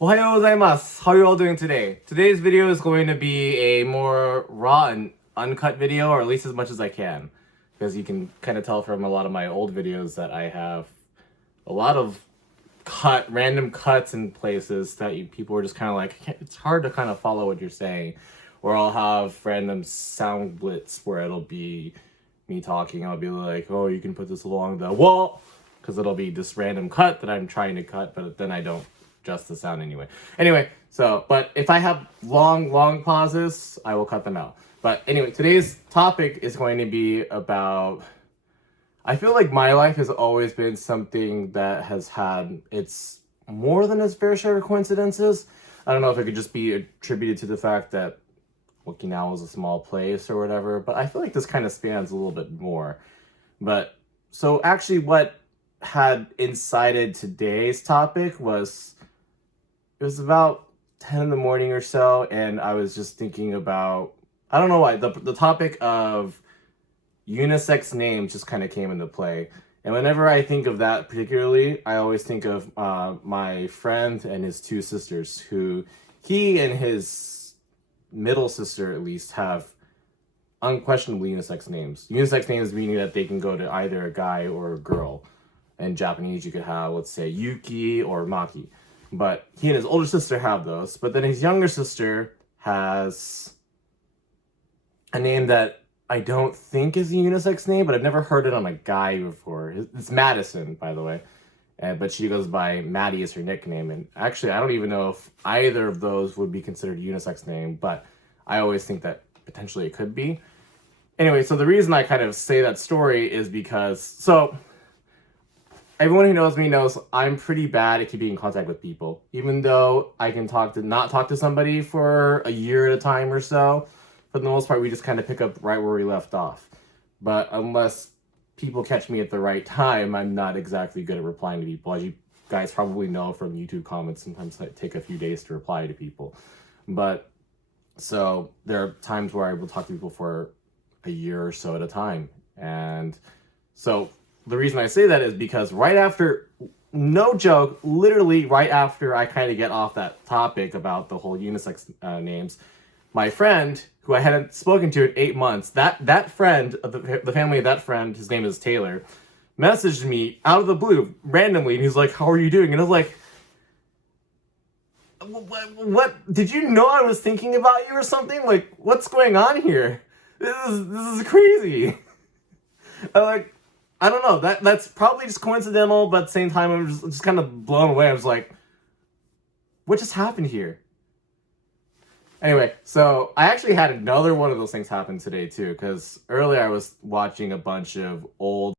Ohayou gozaimasu. How are you all doing today? Today's video is going to be a more raw and uncut video, or at least as much as I can. Because you can kind of tell from a lot of my old videos that I have a lot of random cuts in places that people are just kind of like, it's hard to kind of follow what you're saying. Or I'll have random sound blitz where it'll be me talking. I'll be like, oh, you can put this along the wall. Because it'll be this random cut that I'm trying to cut, but then I don't adjust the sound anyway. But if I have long pauses, I will cut them out. But anyway, today's topic is going to be about, I feel like my life has always been something that has had its more than its fair share of coincidences. I don't know if it could just be attributed to the fact that Okinawa is a small place or whatever, but I feel like this kind of spans a little bit more. But so actually what had incited today's topic was, it was about 10 in the morning or so, and I was just thinking about, I don't know why, the topic of unisex names just kind of came into play. And whenever I think of that particularly, I always think of my friend and his two sisters, who he and his middle sister at least have unquestionably unisex names. Unisex names meaning that they can go to either a guy or a girl. In Japanese, you could have, let's say, Yuki or Maki. But he and his older sister have those. But then his younger sister has a name that I don't think is a unisex name, but I've never heard it on a guy before. It's Madison, by the way. But she goes by Maddie as her nickname. And actually, I don't even know if either of those would be considered a unisex name, but I always think that potentially it could be. Anyway, so the reason I kind of say that story is because, everyone who knows me knows I'm pretty bad at keeping in contact with people. Even though I can not talk to somebody for a year at a time or so, for the most part, we just kind of pick up right where we left off. But unless people catch me at the right time, I'm not exactly good at replying to people. As you guys probably know from YouTube comments, sometimes I take a few days to reply to people. But so there are times where I will talk to people for a year or so at a time. And so the reason I say that is because right after, no joke, literally right after I kind of get off that topic about the whole unisex names, my friend, who I hadn't spoken to in 8 months, that friend, the family of that friend, his name is Taylor, messaged me out of the blue, randomly, and he's like, how are you doing? And I was like, what? Did you know I was thinking about you or something? Like, what's going on here? This is crazy. I don't know, that's probably just coincidental, but at the same time, I'm just kind of blown away. I was like, what just happened here? Anyway, so I actually had another one of those things happen today too, because earlier I was watching a bunch of old